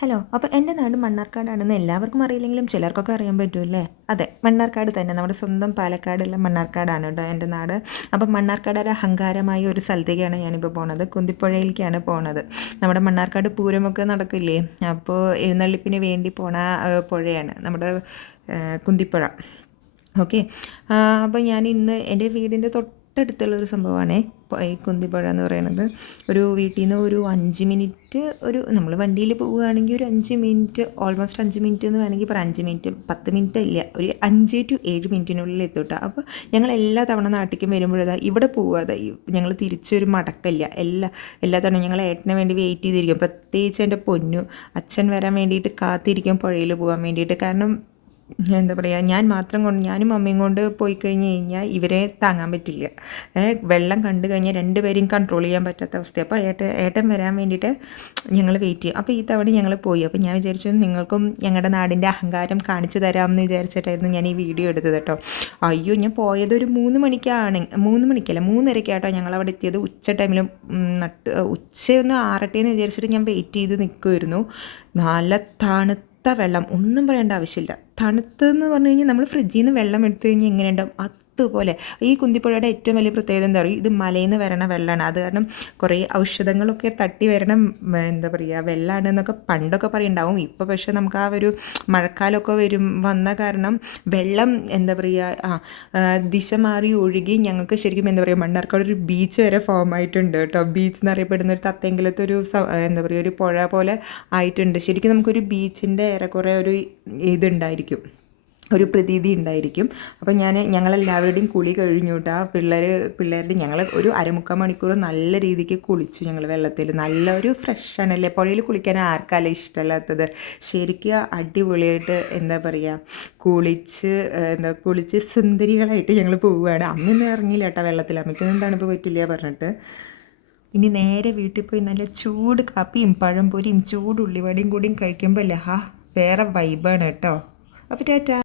Hello. അപ്പോൾ എൻ്റെ നാട് മണ്ണാർക്കാടാണെന്ന് എല്ലാവർക്കും അറിയില്ലെങ്കിലും ചിലർക്കൊക്കെ അറിയാൻ പറ്റുമല്ലേ? അതെ, മണ്ണാർക്കാട് തന്നെ, നമ്മുടെ സ്വന്തം പാലക്കാടുള്ള മണ്ണാർക്കാടാണ് കേട്ടോ എൻ്റെ നാട്. അപ്പം മണ്ണാർക്കാട് ഒരു അഹങ്കാരമായ ഒരു സ്ഥലത്തേക്കാണ് ഞാനിപ്പോൾ പോണത്. കുന്തിപ്പുഴയിലേക്കാണ് പോണത്. നമ്മുടെ മണ്ണാർക്കാട് പൂരമൊക്കെ നടക്കില്ലേ, അപ്പോൾ എഴുന്നള്ളിപ്പിന് വേണ്ടി പോണ പുഴയാണ് നമ്മുടെ കുന്തിപ്പുഴ. ഓക്കെ. അപ്പോൾ ഞാൻ ഇന്ന് എൻ്റെ വീടിൻ്റെ തൊട്ടടുത്തുള്ളൊരു സംഭവമാണ് ഈ കുന്തിപ്പുഴ എന്ന് പറയുന്നത്. ഒരു വീട്ടിൽ നിന്ന് ഒരു 5 മിനിറ്റ്, നമ്മൾ വണ്ടിയിൽ പോവുകയാണെങ്കിൽ ഒരു 5 മിനിറ്റ്, ഓൾമോസ്റ്റ് 5 മിനിറ്റ് എന്ന് വേണമെങ്കിൽ പറയാം. 5 മിനിറ്റ് 10 മിനിറ്റ് ഇല്ല, ഒരു 5 to 7 മിനിറ്റിനുള്ളിൽ എത്തൂട്ടോ. അപ്പോൾ ഞങ്ങൾ എല്ലാ തവണ നാട്ടിലേക്കും വരുമ്പോഴതാ ഇവിടെ പോവാതെ ഞങ്ങൾ തിരിച്ചൊരു മടക്കമില്ല. എല്ലാ തവണ ഞങ്ങൾ ഏട്ടന് വേണ്ടി വെയിറ്റ് ചെയ്തിരിക്കും. പ്രത്യേകിച്ച് എൻ്റെ പൊന്നു അച്ഛൻ വരാൻ വേണ്ടിയിട്ട് കാത്തിരിക്കും പുഴയിൽ പോകാൻ വേണ്ടിയിട്ട്. കാരണം എന്താ പറയുക, ഞാനും അമ്മയും കൊണ്ട് പോയി കഴിഞ്ഞാൽ ഇവരെ താങ്ങാൻ പറ്റില്ല. വെള്ളം കണ്ടു കഴിഞ്ഞാൽ രണ്ടുപേരെയും കൺട്രോൾ ചെയ്യാൻ പറ്റാത്ത അവസ്ഥ. അപ്പോൾ ഏട്ടൻ വരാൻ വേണ്ടിയിട്ട് ഞങ്ങൾ വെയിറ്റ് ചെയ്യും. അപ്പോൾ ഈ തവണ ഞങ്ങൾ പോയി. അപ്പോൾ ഞാൻ വിചാരിച്ചു നിങ്ങൾക്കും ഞങ്ങളുടെ നാടിൻ്റെ അഹങ്കാരം കാണിച്ചു തരാമെന്ന് വിചാരിച്ചിട്ടായിരുന്നു ഞാൻ ഈ വീഡിയോ എടുത്തത് കേട്ടോ. അയ്യോ, ഞാൻ പോയത് ഒരു 3 മണിക്കല്ല 3:30 ഞങ്ങൾ അവിടെ എത്തിയത്. ഉച്ച ടൈമിലും ഉച്ചയൊന്ന് ആറട്ടെ വിചാരിച്ചിട്ട് ഞാൻ വെയിറ്റ് ചെയ്ത് നിൽക്കുമായിരുന്നു. നല്ല വെള്ളം, ഒന്നും പറയേണ്ട ആവശ്യമില്ല. തണുത്തെന്ന് പറഞ്ഞു കഴിഞ്ഞാൽ നമ്മൾ ഫ്രിഡ്ജിൽ നിന്ന് വെള്ളം എടുത്തു കഴിഞ്ഞാൽ എങ്ങനെയുണ്ടാവും അതുപോലെ. ഈ കുന്തിപ്പുഴയുടെ ഏറ്റവും വലിയ പ്രത്യേകത എന്താ പറയുക, ഇത് മലയിൽ നിന്ന് വരണ വെള്ളമാണ്. അത് കാരണം കുറേ ഔഷധങ്ങളൊക്കെ തട്ടി വരണം എന്താ പറയുക വെള്ളമാണ് എന്നൊക്കെ പണ്ടൊക്കെ പറയുണ്ടാവും. ഇപ്പോൾ പക്ഷേ നമുക്ക് ആ ഒരു മഴക്കാലമൊക്കെ വന്ന കാരണം വെള്ളം എന്താ പറയുക ദിശ മാറി ഒഴുകി ഞങ്ങൾക്ക് ശരിക്കും എന്താ പറയുക മണ്ണാർക്കാട് ഒരു ബീച്ച് വരെ ഫോം ആയിട്ടുണ്ട് കേട്ടോ. ബീച്ച് എന്നറിയപ്പെടുന്ന ഒരു തത്തെങ്കിലത്തെ ഒരു എന്താ പറയുക ഒരു പുഴ പോലെ ആയിട്ടുണ്ട്. ശരിക്കും നമുക്കൊരു ബീച്ചിൻ്റെ ഏറെക്കുറെ ഒരു ഇതുണ്ടായിരിക്കും, ഒരു പ്രതീതി ഉണ്ടായിരിക്കും. അപ്പോൾ ഞങ്ങളെല്ലാവരുടെയും കുളി കഴിഞ്ഞു കേട്ടോ. പിള്ളേരുടെ ഞങ്ങൾ ഒരു 1/4 മണിക്കൂർ നല്ല രീതിക്ക് കുളിച്ചു ഞങ്ങൾ വെള്ളത്തിൽ. നല്ലൊരു ഫ്രഷാണല്ലേ, പുഴയിൽ കുളിക്കാൻ ആർക്കല്ല ഇഷ്ടമല്ലാത്തത്. ശരിക്കും അടിപൊളിയായിട്ട് എന്താ പറയുക കുളിച്ച് സുന്ദരികളായിട്ട് ഞങ്ങൾ പോവുകയാണ്. അമ്മയൊന്നും ഇറങ്ങിയില്ല കേട്ടോ വെള്ളത്തിൽ, അമ്മയ്ക്കൊന്നും തണുപ്പ് പറ്റില്ല പറഞ്ഞിട്ട്. ഇനി നേരെ വീട്ടിൽ പോയി നല്ല ചൂട് കാപ്പിയും പഴംപൊരിയും ചൂട് ഉള്ളിവടയും കൂടിയും കഴിക്കുമ്പോൾ അല്ലേ വേറെ വൈബാണ് കേട്ടോ. അപ്പോൾ ടാറ്റാ.